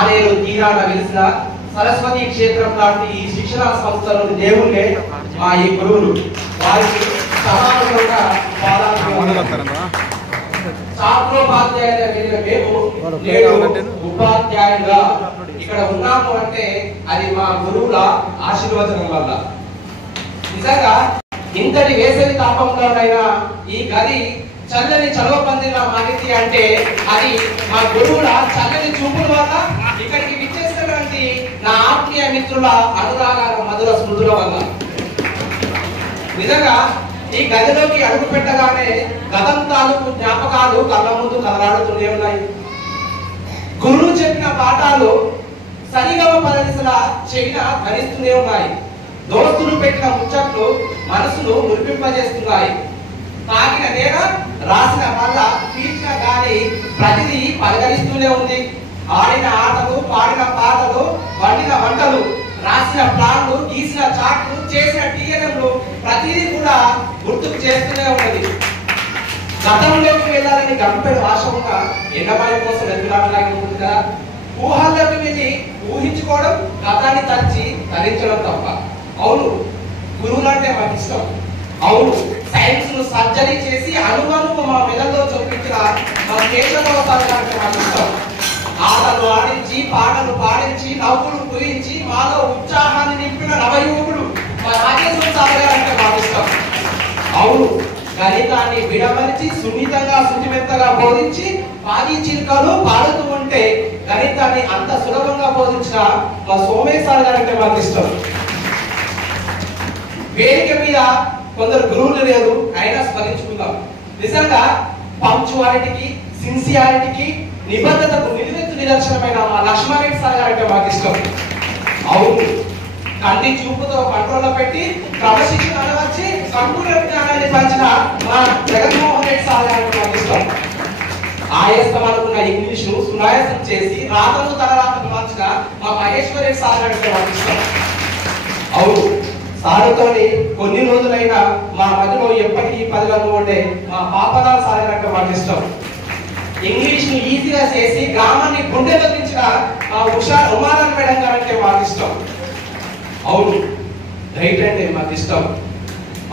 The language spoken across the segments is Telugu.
మానేరు తీరాన వెలిసిన సరస్వతి క్షేత్రం లాంటి ఈ శిక్షణ సంస్థలోని దేవుళ్ళే మా ఈ గురువులు. వారికి సమానంగా శాస్త్రోపాధ్యాయులుగా వెళ్ళిన మేము నేడు ఉపాధ్యాయులుగా ఇక్కడ ఉన్నాము అంటే అది మా గురువుల ఆశీర్వచనం వల్ల. నిజంగా ఇంతటి వేసవి తాపంలోనైనా ఈ గది చల్లని చలవ పందిన మాగితి అంటే అది మా గురువుల చల్లని చూపుల వల్ల, ఇక్కడికి విచ్చేసినటువంటి నా ఆత్మీయ మిత్రుల అనురాగాల మధుర స్మృతుల వల్ల. నిజంగా ఈ గదిలోకి అడుగు పెట్టగానే గతం తాలూకు జ్ఞాపకాలు కళ్ళ ముందు కదలాడుతూనే ఉన్నాయి. గురువు చెప్పిన పాఠాలు సరిగమ పరదిశలా చెవిన ధరిస్తూనే ఉన్నాయి. దోస్తులు పెట్టిన ముచ్చట్లు మనసును మురిపింపజేస్తున్నాయి. తాగిన నేల, రాసిన వల్ల, పీల్చిన గాలి ప్రతిదీ పలకరిస్తూనే ఉంది. ఆడిన ఆటలు, పాడిన పాటలు, వండిన వంటలు, రాసిన ప్లాన్లు, గీసిన చాట్లు, చేసిన టీఎంలు ప్రతిదీ కూడా గుర్తుకు చేస్తూనే ఉన్నది. గతంలోకి వెళ్ళాలని గంపెడు ఆశ ఉన్న ఎండమాయి కోసం ఎదులాటలాగా ఉంటుంది కదా. ఊహల్లోకి వెళ్ళి ఊహించుకోవడం, గతాన్ని తలిచి తరించడం తప్ప. అవును, గురువులంటే మాకు ఇష్టం. అవును, సైన్స్ ను సర్జరీ చేసి అనుభవం మా మెదడులో చూపించిన మా కేశవరావు సార్ అంటే మాకు ఇష్టం. ఆటలు ఆడించి, పాటలు పాడించి, నవ్వులు పూయించి మాలో ఉత్సాహాన్ని నింపిన నవయువకుడు మా రాజేశ్వర సార్ గారు అంటే మాకు ఇష్టం. అవును, గణితాన్ని విడమరిచి సున్నితంగా శుతిమెత్తగా బోధించి పాది చిలుకలు పాడుతూ ఉంటే గణితాన్ని అంత సులభంగా బోధించిన మా సోమేశ్ సార్ గారు అంటే మాకు ఇష్టం. వేదిక మీద కొందరు గురువులు లేరు, అయినా స్మరించుకుందాం. నిజంగా పంక్చువాలిటీకి, సిన్సియారిటీకి, నిబద్ధతకు నిలువెత్తు నిదర్శనమైన మా లక్ష్మారెడ్డి సార్ గారు అంటే మాకు ఇష్టం. అవును, కంటి చూపుతో కంట్రోల్లో పెట్టి క్రమశిక్షణ అనవచ్చి కంప్యూటర్ జ్ఞానాన్ని పంచిన మా జగన్మోహన్ రెడ్డి సార్ గారు అంటే మాకు ఇష్టం. ఆయాసం అనుకున్న ఇంగ్లీషు సునాయాసం చేసి రాతను తన రాతను మార్చిన మా మహేశ్వర్ రెడ్డి సార్ గారు అంటే మాకు ఇష్టం. అవును, సారుతోని కొన్ని రోజులైనా మా మధ్యలో ఎప్పటికీ పదిలంగా ఉండే మా పాపదాల్ సార్ గారు అంటే మాకు ఇష్టం. ఇంగ్లీష్ ని ఈజీగా చేసి గ్రామాన్ని గుండెలో దించిన మా ఉమారాన్ మేడం గారు అంటే మాకు ఇష్టం. అవును, డైట్ అంటే మాకు ఇష్టం.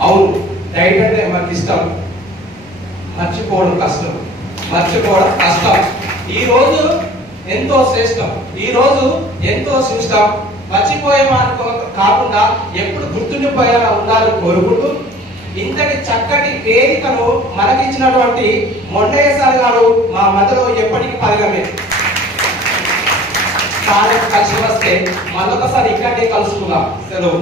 అవును, డైట్ అంటే మాకు ఇష్టం. మర్చిపోవడం కష్టం, మర్చిపోవడం కష్టం. ఈ రోజు ఎంతో శ్రేష్టం, ఈ రోజు ఎంతో శిష్టం. మర్చిపోయేమనుకో కాకుండా ఎప్పుడు గుర్తుండిపోయేలా ఉండాలని కోరుకుంటూ ఇంతటి చక్కటి వేదికను మనకిచ్చినటువంటి మొండయ్య సార్ గారు మా మధ్యలో ఎప్పటికీ పదగమే. కలిసి వస్తే మళ్ళొకసారి ఇక్కడే కలుసుకుందాం. సెలవు.